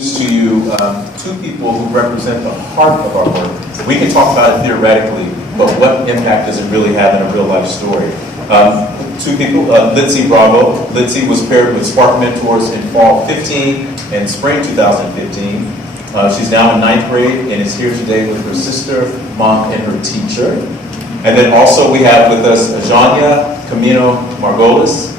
To you two people who represent the heart of our work. We can talk about it theoretically, but what impact does it really have in a real life story? Two people, Litzi Bravo. Litzi was paired with Spark Mentors in fall 15 and spring 2015. She's now in 9th grade and is here today with her sister, mom, and her teacher. And then also we have with us Yanhia Camino Margolis.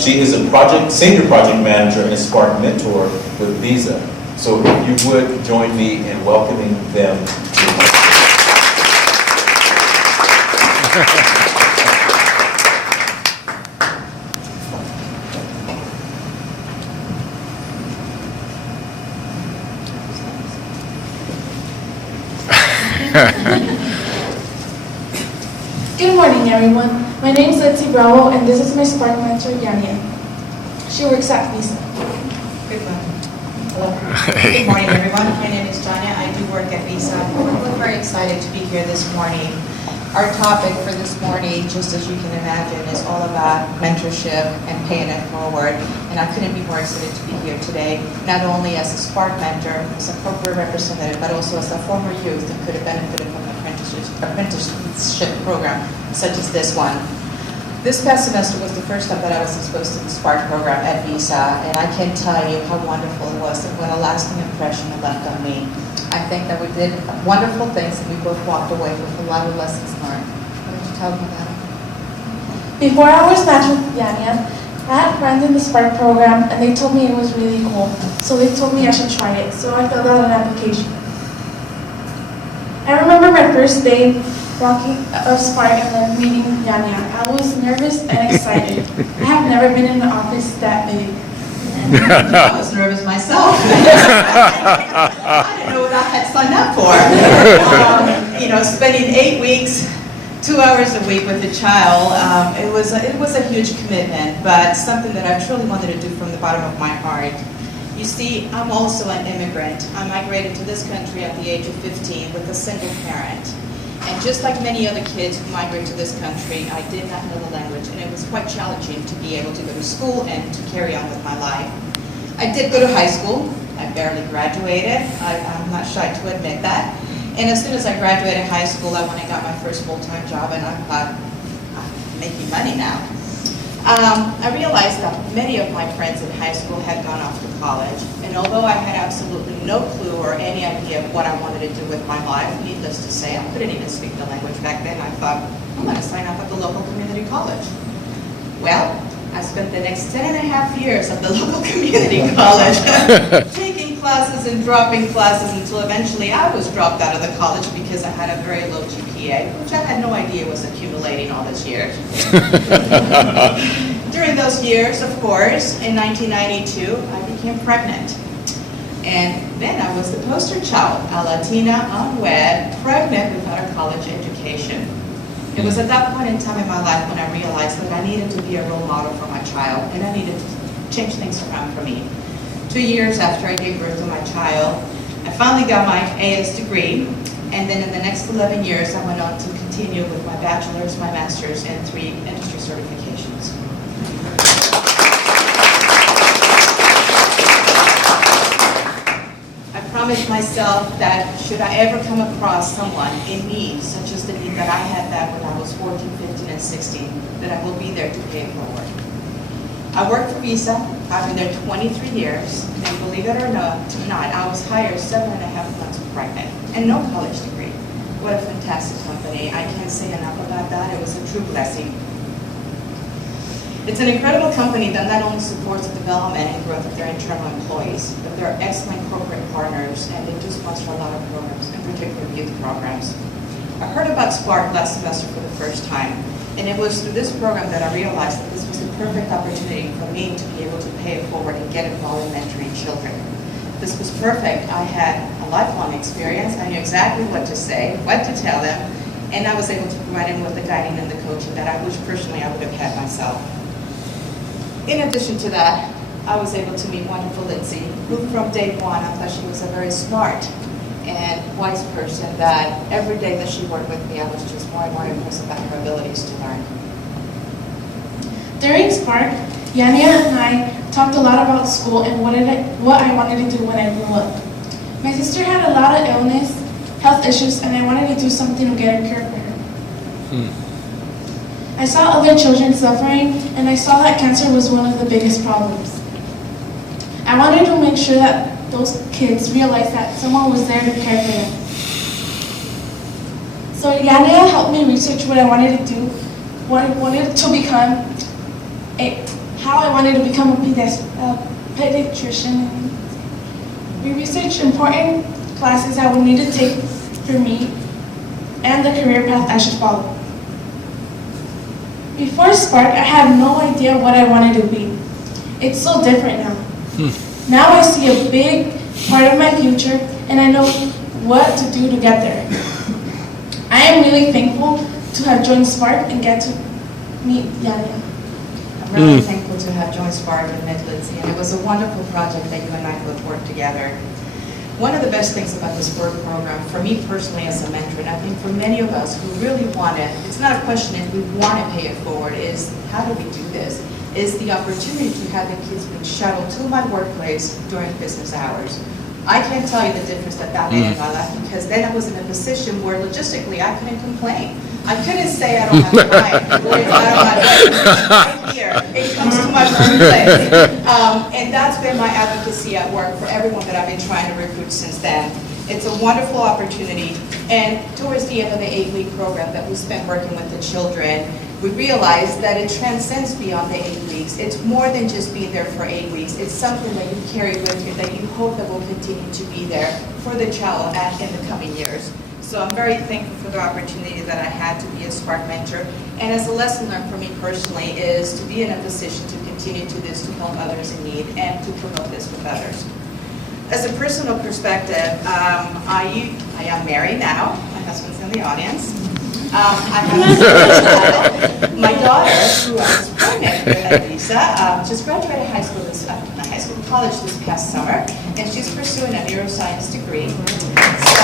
She is a senior project manager and a Spark mentor with Visa. So if you would join me in welcoming them to my Good morning, everyone. My name is Litzi Bravo, and this is my Spark mentor, Yanhia. She works at Visa. Good morning. Hello. Good morning, everyone. My name is Yanhia. I do work at Visa. We're very excited to be here this morning. Our topic for this morning, just as you can imagine, is all about mentorship and paying it forward. And I couldn't be more excited to be here today, not only as a Spark mentor, as a corporate representative, but also as a former youth that could have benefited from an apprenticeship program such as this one. This past semester was the first time that I was exposed to the Spark program at Visa, and I can tell you how wonderful it was and what a lasting impression it left on me. I think that we did wonderful things and we both walked away with a lot of lessons learned. Why don't you tell me about it? Before I was matched with Yanhia, I had friends in the Spark program, and they told me it was really cool. So they told me I should try it, so I filled out an application. I remember my first day walking of Spark and then meeting Yanhia. I was nervous and excited. I have never been in an office that big. I was nervous myself. I didn't know what I had signed up for. Spending 8 weeks, 2 hours a week with a child, it was a huge commitment, but something that I truly wanted to do from the bottom of my heart. You see, I'm also an immigrant. I migrated to this country at the age of 15 with a single parent. And just like many other kids who migrate to this country, I did not know the language, and it was quite challenging to be able to go to school and to carry on with my life. I did go to high school. I barely graduated. I'm not shy to admit that. And as soon as I graduated high school, I went and got my first full-time job, and I thought, I'm making money now. I realized that many of my friends in high school had gone off to college, and although I had absolutely no clue or any idea of what I wanted to do with my life, needless to say, I couldn't even speak the language back then. I thought, I'm going to sign up at the local community college. Well, I spent the next 10.5 years at the local community college, taking classes and dropping classes until eventually I was dropped out of the college because I had a very low GPA, which I had no idea was accumulating all those years. During those years, of course, in 1992, I became pregnant. And then I was the poster child, a Latina, unwed, pregnant without a college education. It was at that point in time in my life when I realized that I needed to be a role model for my child, and I needed to change things around for me. 2 years after I gave birth to my child, I finally got my AS degree, and then in the next 11 years, I went on to continue with my bachelor's, my master's, and 3 industry certifications. I promised myself that should I ever come across someone in need, such as the need that I had that when I was 14, 15, and 16, that I will be there to pay it forward. I worked for Visa. I've been there 23 years, and believe it or not, I was hired 7.5 months pregnant, and no college degree. What a fantastic company. I can't say enough about that. It was a true blessing. It's an incredible company that not only supports the development and growth of their internal employees, but they're excellent corporate partners, and they do sponsor a lot of programs, in particular youth programs. I heard about Spark last semester for the first time, and it was through this program that I realized that this was the perfect opportunity for me to be able to pay it forward and get involved in mentoring children. This was perfect. I had a lifelong experience. I knew exactly what to say, what to tell them, and I was able to provide them with the guiding and the coaching that I wish personally I would have had myself. In addition to that, I was able to meet wonderful Litzi, who from day one, I thought she was a very smart and wise person that every day that she worked with me, I was just more and more impressed about her abilities to learn. During Spark, Yanhia and I talked a lot about school and what I wanted to do when I grew up. My sister had a lot of illness, health issues, and I wanted to do something to get a cure for her. I saw other children suffering, and I saw that cancer was one of the biggest problems. I wanted to make sure that those kids realized that someone was there to care for them. So Yanhia helped me research what I wanted to do, what I wanted to become, how I wanted to become a pediatrician. We researched important classes I would need to take for me and the career path I should follow. Before Spark, I had no idea what I wanted to be. It's so different now. Now I see a big part of my future and I know what to do to get there. I am really thankful to have joined Spark and get to meet Yanhia. I'm really thankful to have joined Spark and met Litzi, and it was a wonderful project that you and I both worked together. One of the best things about the Spark program, for me personally as a mentor, and I think for many of us who really want it, it's not a question if we want to pay it forward, is how do we do this? Is the opportunity to have the kids being shuttled to my workplace during business hours. I can't tell you the difference that made in my life, because then I was in a position where logistically I couldn't complain. I couldn't say I don't have time, or it's not on my list. Right here, it comes to my workplace. And that's been my advocacy at work for everyone that I've been trying to recruit since then. It's a wonderful opportunity. And towards the end of the 8-week program that we spent working with the children, we realized that it transcends beyond the 8 weeks. It's more than just being there for 8 weeks. It's something that you carry with you that you hope that will continue to be there for the child and in the coming years. So I'm very thankful for the opportunity that I had to be a Spark mentor. And as a lesson learned for me personally is to be in a position to continue to this, to help others in need, and to promote this with others. As a personal perspective, I am married now. My husband's in the audience. I have a child. My daughter, who I was pregnant with at Lisa, just graduated high school college this past summer, and she's pursuing a neuroscience degree. I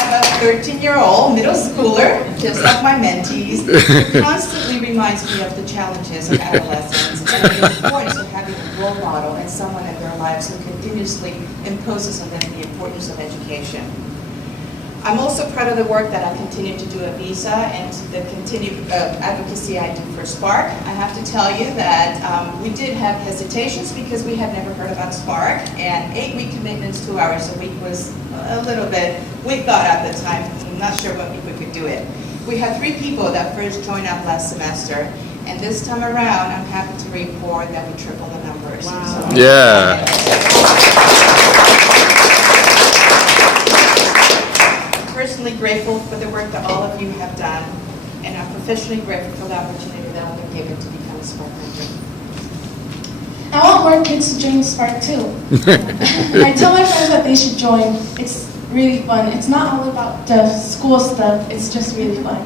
have a 13-year-old middle schooler, just like my mentees, who constantly reminds me of the challenges of adolescence and the importance of having a role model and someone in their lives who continuously imposes on them the importance of education. I'm also proud of the work that I continue to do at Visa and the continued advocacy I do for Spark. I have to tell you that we did have hesitations because we had never heard about Spark, and 8-week commitments, 2 hours a week was a little bit, we thought at the time, I'm not sure when we could do it. We had 3 people that first joined up last semester, and this time around, I'm happy to report that we tripled the numbers. Wow. So, Yeah. Personally grateful for the work that all of you have done, and I'm professionally grateful for the opportunity that I've been given to become a Spark mentor. I want more kids to join Spark too. I tell my friends that they should join. It's really fun. It's not all about the school stuff, it's just really fun.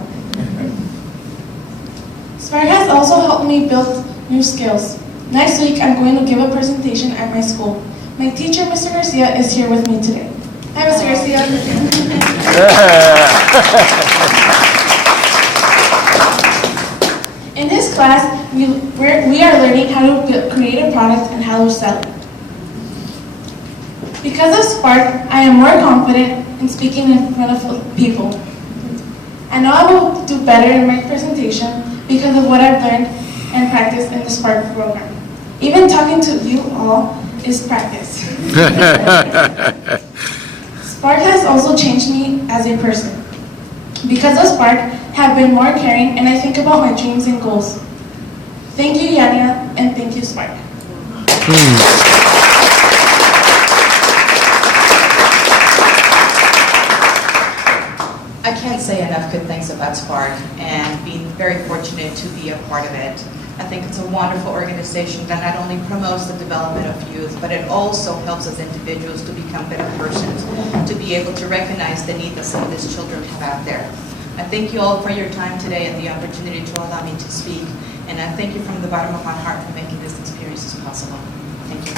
Spark has also helped me build new skills. Next week, I'm going to give a presentation at my school. My teacher, Mr. Garcia, is here with me today. Hi, Mr. Garcia. In this class, we are learning how to create a product and how to sell it. Because of Spark, I am more confident in speaking in front of people. I know I will do better in my presentation because of what I've learned and practiced in the Spark program. Even talking to you all is practice. Spark has also changed me as a person. Because of Spark, I have been more caring and I think about my dreams and goals. Thank you, Yanhia, and thank you, Spark. I can't say enough good things about Spark, and being very fortunate to be a part of it. I think it's a wonderful organization that not only promotes the development of youth, but it also helps us individuals to become better persons, to be able to recognize the need that some of these children have out there. I thank you all for your time today and the opportunity to allow me to speak, and I thank you from the bottom of my heart for making this experience possible. Thank you.